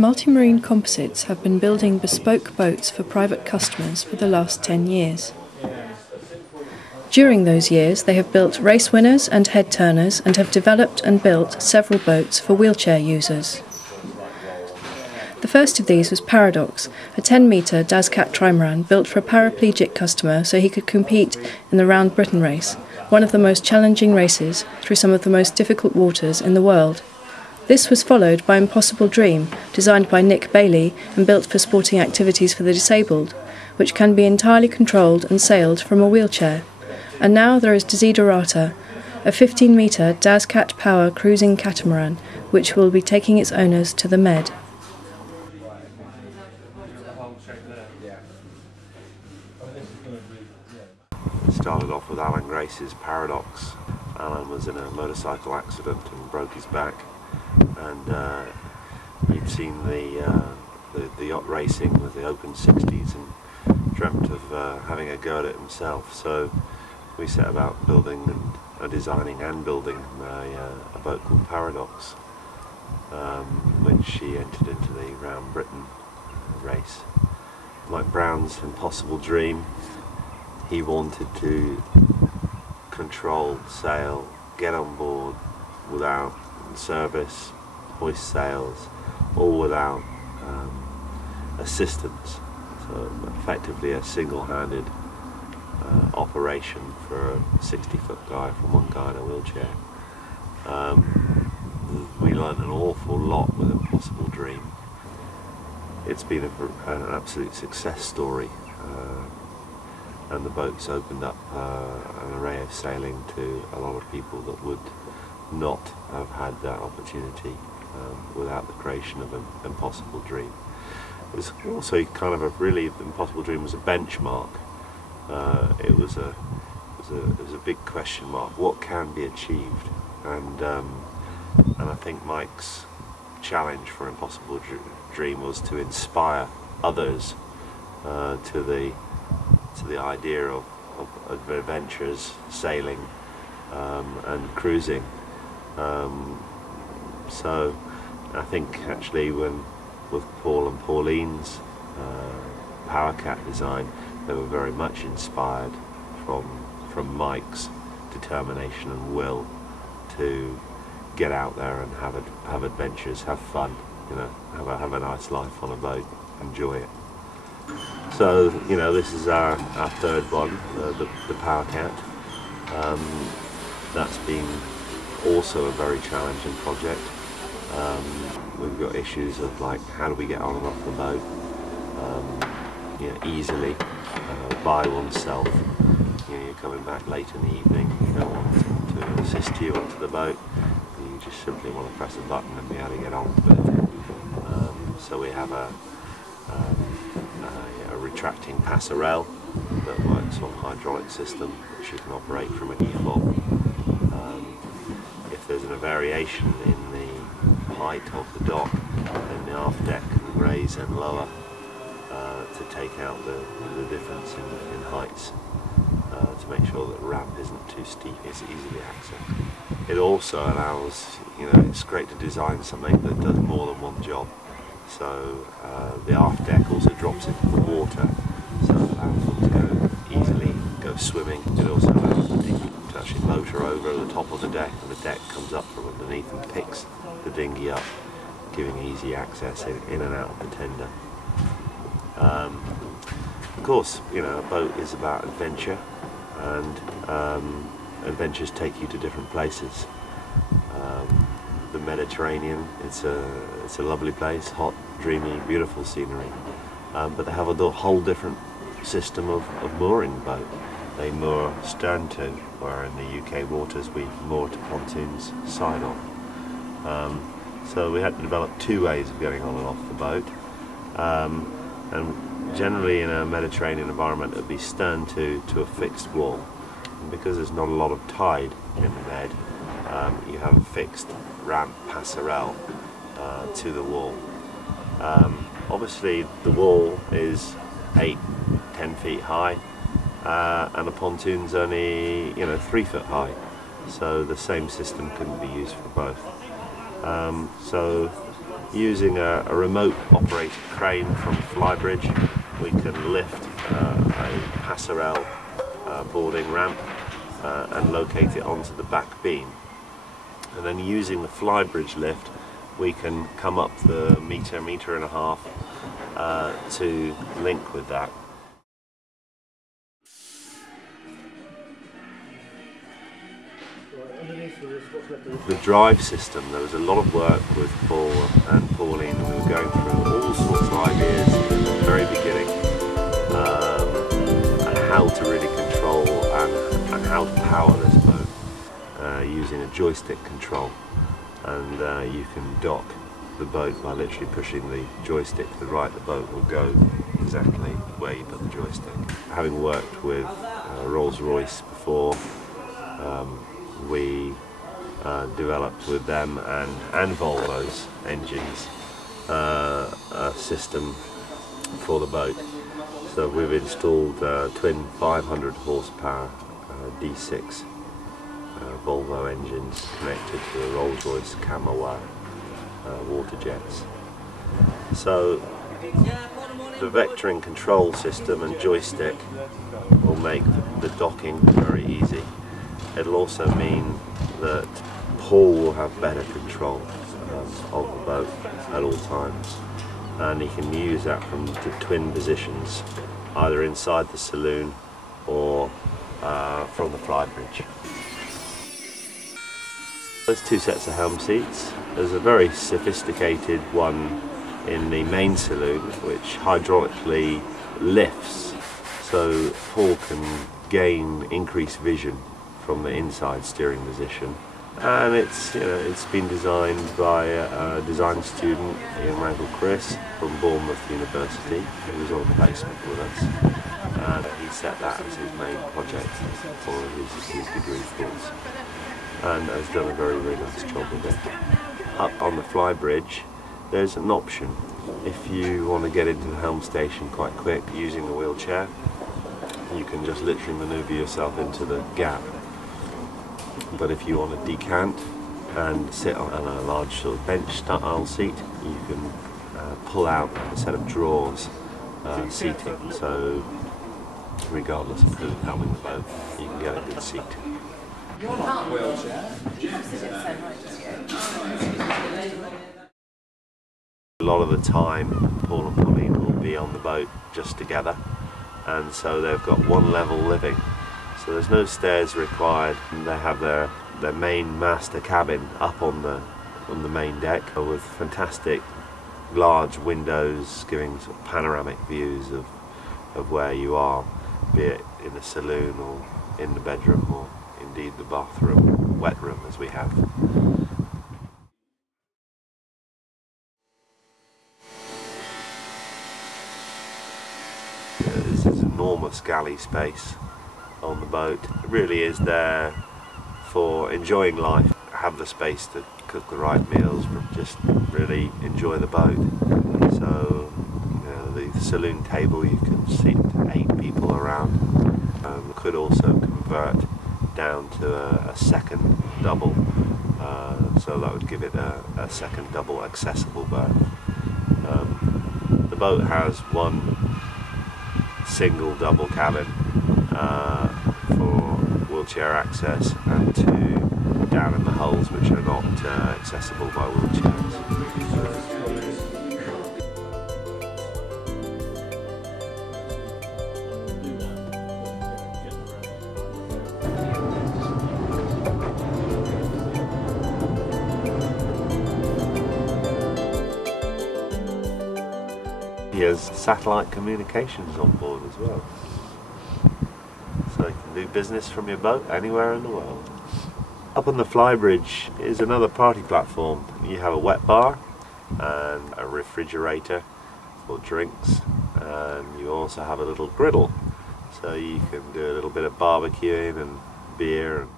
Multimarine Composites have been building bespoke boats for private customers for the last 10 years. During those years, they have built race winners and head turners and have developed and built several boats for wheelchair users. The first of these was Paradox, a 10-metre Dazcat Trimaran built for a paraplegic customer so he could compete in the Round Britain race, one of the most challenging races through some of the most difficult waters in the world. This was followed by Impossible Dream, designed by Nick Bailey and built for sporting activities for the disabled, which can be entirely controlled and sailed from a wheelchair. And now there is Desiderata, a 15-metre Dazcat Power cruising catamaran, which will be taking its owners to the Med. Started off with Alan Grace's Paradox. Alan was in a motorcycle accident and broke his back, and he'd seen the yacht racing with the open 60s and dreamt of having a go at it himself. So we set about building and designing and building a boat called Paradox, which he entered into the Round Britain race. Like Brown's Impossible Dream, he wanted to control, sail, get on board without service, hoist sails, all without assistance. So effectively a single-handed operation for a 60-foot guy from one guy in a wheelchair. We learned an awful lot with Impossible Dream. It's been an absolute success story. And the boat's opened up an array of sailing to a lot of people that would not have had that opportunity without the creation of an Impossible Dream. It was also kind of Impossible Dream was a benchmark. It was a big question mark. What can be achieved? And I think Mike's challenge for Impossible Dream was to inspire others to the idea of adventures, sailing and cruising. So I think actually with Paul and Pauline's PowerCat design, they were very much inspired from Mike's determination and will to get out there and have adventures, have fun, have a nice life on a boat, enjoy it. So, this is our third one, the PowerCat. That's been also a very challenging project. We've got issues of like, how do we get on and off the boat easily, by oneself. You're coming back late in the evening, you don't want to assist you onto the boat, you just simply want to press a button and be able to get on with it. So we have a retracting passerelle that works on a hydraulic system, which you can operate from a default. If there's a variation in the height of the dock, then the aft deck can raise and lower to take out the difference in heights, to make sure that the ramp isn't too steep, it's easily accessed. It also allows, it's great to design something that does more than one job. So the aft deck also drops into the water, so it allows them to easily go swimming. It also allows the dinghy to actually motor over the top of the deck, and the deck comes up from underneath and picks the dinghy up, giving easy access in and out of the tender. Of course, a boat is about adventure, and adventures take you to different places. The Mediterranean, it's a lovely place, hot, dreamy, beautiful scenery, but they have a whole different system of mooring the boat. They moor stern to, where in the UK waters we moor to pontoons side on. So we had to develop two ways of getting on and off the boat, and generally in a Mediterranean environment it would be stern to a fixed wall, and because there's not a lot of tide in the Med, you have a fixed ramp passerelle to the wall. Obviously the wall is 8-10 feet high, and the pontoon's only 3 foot high, so the same system couldn't be used for both. So Using a remote operated crane from flybridge, we can lift a passerelle boarding ramp and locate it onto the back beam. And then using the flybridge lift, we can come up the meter and a half to link with that. The drive system, there was a lot of work with Paul and Pauline, and we were going through all sorts of ideas at the very beginning, and how to really control and how to power this boat using a joystick control. And you can dock the boat by literally pushing the joystick to the right. The boat will go exactly where you put the joystick. Having worked with Rolls-Royce before, we developed with them and Volvo's engines a system for the boat. So we've installed twin 500 horsepower D6 Volvo engines connected to the Rolls-Royce Catamaran water jets. So the vectoring control system and joystick will make the docking very easy. It'll also mean that Paul will have better control of the boat at all times, and he can use that from the twin positions, either inside the saloon or from the flybridge. There's two sets of helm seats. There's a very sophisticated one in the main saloon which hydraulically lifts, so Paul can gain increased vision from the inside steering position. And it's been designed by a design student, a young man called Chris from Bournemouth University, who was on placement with us, and he set that as his main project for his degree course, and has done a very, very nice job with it. Up on the flybridge, there's an option. If you want to get into the helm station quite quick using the wheelchair, you can just literally manoeuvre yourself into the gap. But if you want to decant and sit on a large sort of bench style seat, you can pull out a set of drawers seating. So regardless of who's helming the boat, you can get a good seat. A lot of the time, Paul and Pauline will be on the boat just together, and so they've got one level living. So there's no stairs required. They have their main master cabin up on the main deck with fantastic large windows giving sort of panoramic views of where you are, be it in the saloon or in the bedroom or indeed the bathroom, wet room as we have. There's this enormous galley space on the boat. It really is there for enjoying life. Have the space to cook the right meals, just really enjoy the boat. So the saloon table, you can seat 8 people around. Could also convert down to a second double, so that would give it a second double accessible berth. The boat has one single double cabin for wheelchair access, and 2 down in the hulls which are not accessible by wheelchairs. He has satellite communications on board as well, so you can do business from your boat anywhere in the world. Up on the flybridge is another party platform. You have a wet bar and a refrigerator for drinks, and you also have a little griddle, so you can do a little bit of barbecuing and beer and